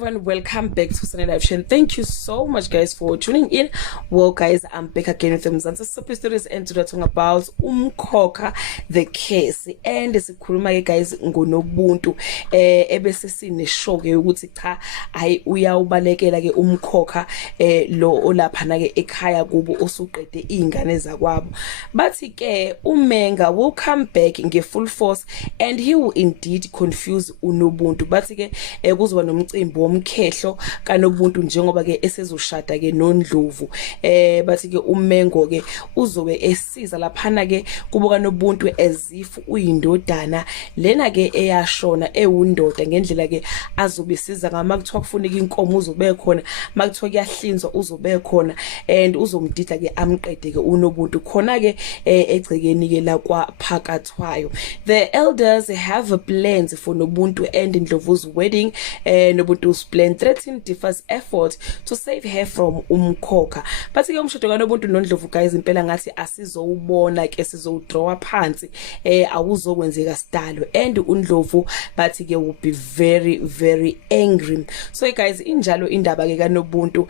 everyone, welcome back to Sunday Live Show. Thank you so much guys for tuning in. Well guys, I'm back again with the Mzansi Super Stories and today talking about Umkhokha the case and sikhuluma ke guys ngoNobuntu ebese sine show ke ukuthi cha ayi uyawubalekela ke Umkhokha lo olapha na ke ekhaya kubo osuqede izingane zakwabo bathi ke uMenga will come back nge full force and he will indeed confuse uNobuntu bathi ke kuzoba nomcimbi womkhehlo kaNobuntu njengoba ke esezoshada ke noNdlovu bathi ke uMengo ke uzobe esiza laphana ke kubo kaNobuntu as if uyindodana lena ke eyashona ewundoda ngendlela ke azobe siza ngama kuthiwa kufuneka inkomo uzobe khona makuthiwa kuyahlinzwa uzobe khona and uzomdida ke amqede ke uNobuntu khona ke egcekeni ke la kwaphakathwayo. The elders have plans for Nobuntu and Ndlovus wedding. Nobuntu's plan threatened Differ's effort to save her from Umkhokha. But ke umshado kaNobuntu noNdlovu guys impela ngathi asizowubona ke sizowdraw phansi awuzokwenzeka sidalo and uNdlovu bathi ke will be very angry. So guys injalo indaba ke kaNobuntu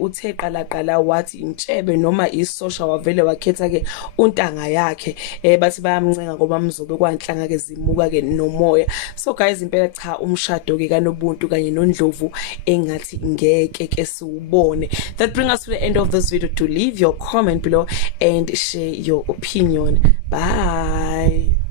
uthe qala wathi intshebe noma isosha wavele wakhetha ke untanga yakhe bathi bayamncenga ngoba mzobe kwanhlanga ke zimuka ke nomoya. So guys impela cha umshado ke kaNobuntu kanye noNdlovu engathi ngeke ke siubone. That brings us to the end of this video. To leave your comment below and share your opinion. Bye.